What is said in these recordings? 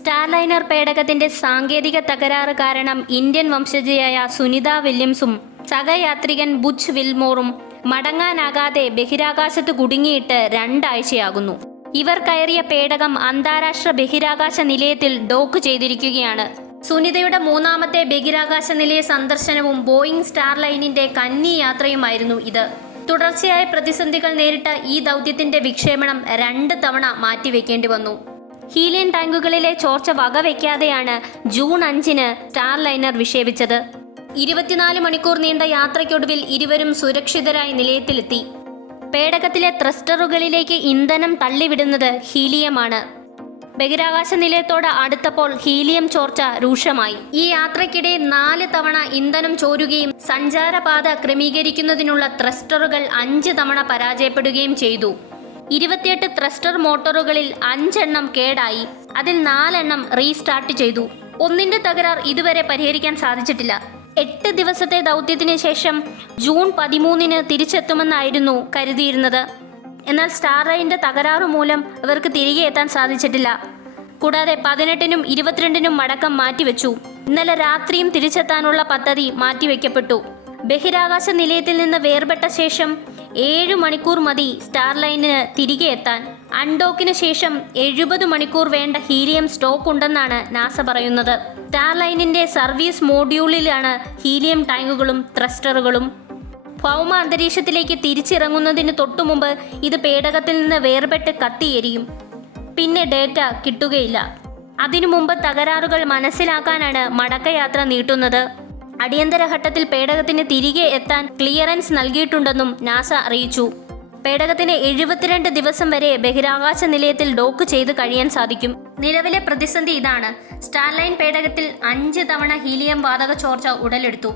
Starliner പേടകത്തിന്റെ സാങ്കേതിക തകരാറ് കാരണം ഇന്ത്യൻ വംശജയായ സുനിത വില്യംസും സഹയാത്രികൻ ബുച്ച് വിൽമോറും മടങ്ങാനാകാതെ ബഹിരാകാശത്ത് കുടുങ്ങിയിട്ട് രണ്ടാഴ്ചയാകുന്നു. ഇവർ കയറിയ പേടകം അന്താരാഷ്ട്ര ബഹിരാകാശ നിലയത്തിൽ ഡോക്ക് ചെയ്തിരിക്കുകയാണ്. സുനിതയുടെ മൂന്നാമത്തെ ബഹിരാകാശ നിലയ സന്ദർശനവും ബോയിങ് സ്റ്റാർലൈനിന്റെ കന്നി യാത്രയുമായിരുന്നു ഇത്. തുടർച്ചയായ പ്രതിസന്ധികൾ നേരിട്ട ഈ ദൗത്യത്തിന്റെ വിക്ഷേപണം രണ്ട് തവണ മാറ്റിവെക്കേണ്ടി വന്നു. ഹീലിയൻ ടാങ്കുകളിലെ ചോർച്ച വകവെക്കാതെയാണ് ജൂൺ അഞ്ചിന് സ്റ്റാർ ലൈനർ വിക്ഷേപിച്ചത്. ഇരുപത്തിനാല് മണിക്കൂർ നീണ്ട യാത്രയ്ക്കൊടുവിൽ ഇരുവരും സുരക്ഷിതരായി നിലയത്തിലെത്തി. പേടകത്തിലെ ത്രസ്റ്ററുകളിലേക്ക് ഇന്ധനം തള്ളിവിടുന്നത് ഹീലിയമാണ്. ബഹിരാകാശ നിലയത്തോട് അടുത്തപ്പോൾ ഹീലിയം ചോർച്ച രൂക്ഷമായി. ഈ യാത്രയ്ക്കിടെ നാല് തവണ ഇന്ധനം ചോരുകയും സഞ്ചാരപാത ക്രമീകരിക്കുന്നതിനുള്ള ത്രസ്റ്ററുകൾ അഞ്ച് തവണ പരാജയപ്പെടുകയും ചെയ്തു. ഇരുപത്തിയെട്ട് ത്രസ്റ്റർ മോട്ടോറുകളിൽ അഞ്ചെണ്ണം കേടായി. അതിൽ നാലെണ്ണം റീസ്റ്റാർട്ട് ചെയ്തു. ഒന്നിന്റെ തകരാർ ഇതുവരെ പരിഹരിക്കാൻ സാധിച്ചിട്ടില്ല. എട്ട് ദിവസത്തെ ദൗത്യത്തിന് ശേഷം ജൂൺ പതിമൂന്നിന് തിരിച്ചെത്തുമെന്നായിരുന്നു കരുതിയിരുന്നത്. എന്നാൽ സ്റ്റാർലൈന്റെ തകരാറു മൂലം അവർക്ക് തിരികെ എത്താൻ സാധിച്ചിട്ടില്ല. കൂടാതെ പതിനെട്ടിനും ഇരുപത്തിരണ്ടിനും മടക്കം മാറ്റിവെച്ചു. ഇന്നലെ രാത്രിയും തിരിച്ചെത്താനുള്ള പദ്ധതി മാറ്റിവെക്കപ്പെട്ടു. ബഹിരാകാശ നിലയത്തിൽ നിന്ന് വേർപെട്ട ശേഷം ഏഴ് മണിക്കൂർ മതി സ്റ്റാർലൈനിന് തിരികെ എത്താൻ. അൺഡോക്കിന് ശേഷം എഴുപത് മണിക്കൂർ വേണ്ട ഹീലിയം സ്റ്റോക്ക് ഉണ്ടെന്നാണ് നാസ പറയുന്നത്. സ്റ്റാർലൈനിന്റെ സർവീസ് മോഡ്യൂളിലാണ് ഹീലിയം ടാങ്കുകളും ത്രസ്റ്ററുകളും. ഭൗമ അന്തരീക്ഷത്തിലേക്ക് തിരിച്ചിറങ്ങുന്നതിന് തൊട്ടുമുമ്പ് ഇത് പേടകത്തിൽ നിന്ന് വേർപെട്ട് കത്തിയെരിയും പിന്നെ ഡേറ്റ കിട്ടുകയില്ല. അതിനു മുമ്പ് തകരാറുകൾ മനസ്സിലാക്കാനാണ് മടക്കയാത്ര നീട്ടുന്നത്. അടിയന്തര ഘട്ടത്തിൽ പേടകത്തിന് തിരികെ എത്താൻ ക്ലിയറൻസ് നൽകിയിട്ടുണ്ടെന്നും നാസ അറിയിച്ചു. പേടകത്തിന് എഴുപത്തിരണ്ട് ദിവസം വരെ ബഹിരാകാശ നിലയത്തിൽ ഡോക്ക് ചെയ്ത് കഴിയാൻ സാധിക്കും. നിലവിലെ പ്രതിസന്ധി ഇതാണ്. സ്റ്റാർലൈൻ പേടകത്തിൽ അഞ്ച് തവണ ഹീലിയം വാതക ചോർച്ച ഉടലെടുത്തു.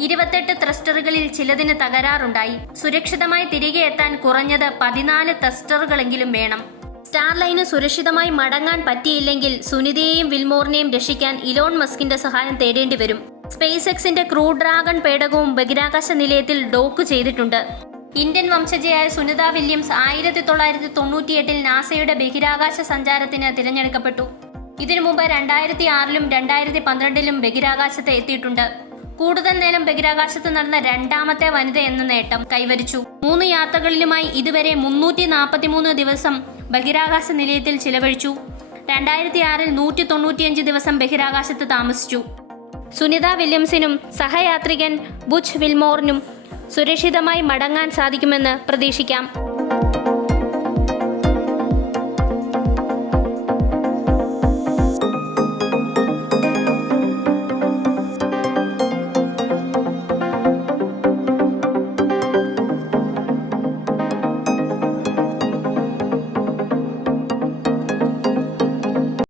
ഇരുപത്തെട്ട് ത്രസ്റ്ററുകളിൽ ചിലതിന് തകരാറുണ്ടായി. സുരക്ഷിതമായി തിരികെ എത്താൻ കുറഞ്ഞത് പതിനാല് ത്രസ്റ്ററുകളെങ്കിലും വേണം. സ്റ്റാർലൈന് സുരക്ഷിതമായി മടങ്ങാൻ പറ്റിയില്ലെങ്കിൽ സുനിതയെയും വിൽമോറിനെയും രക്ഷിക്കാൻ ഇലോൺ മസ്കിന്റെ സഹായം തേടേണ്ടി വരും. സ്പേസ് എക്സിന്റെ ക്രൂ ഡ്രാഗൺ പേടകവും ബഹിരാകാശ നിലയത്തിൽ ഡോക്ക് ചെയ്തിട്ടുണ്ട്. ഇന്ത്യൻ വംശജയായ സുനിത വില്യംസ് ആയിരത്തി തൊള്ളായിരത്തി തൊണ്ണൂറ്റിയെട്ടിൽ നാസയുടെ ബഹിരാകാശ സഞ്ചാരത്തിന് തിരഞ്ഞെടുക്കപ്പെട്ടു. ഇതിനു മുമ്പ് രണ്ടായിരത്തി ആറിലും രണ്ടായിരത്തി പന്ത്രണ്ടിലും ബഹിരാകാശത്ത് എത്തിയിട്ടുണ്ട്. കൂടുതൽ നേരം ബഹിരാകാശത്ത് നടന്ന രണ്ടാമത്തെ വനിത എന്ന നേട്ടം കൈവരിച്ചു. മൂന്ന് യാത്രകളിലുമായി ഇതുവരെ മുന്നൂറ്റി നാൽപ്പത്തിമൂന്ന് ദിവസം ബഹിരാകാശ നിലയത്തിൽ ചിലവഴിച്ചു. രണ്ടായിരത്തി ആറിൽ നൂറ്റി തൊണ്ണൂറ്റിയഞ്ച് ദിവസം ബഹിരാകാശത്ത് താമസിച്ചു. സുനിത വില്യംസിനും സഹയാത്രികൻ ബുച്ച് വിൽമോറിനും സുരക്ഷിതമായി മടങ്ങാൻ സാധിക്കുമെന്ന് പ്രതീക്ഷിക്കാം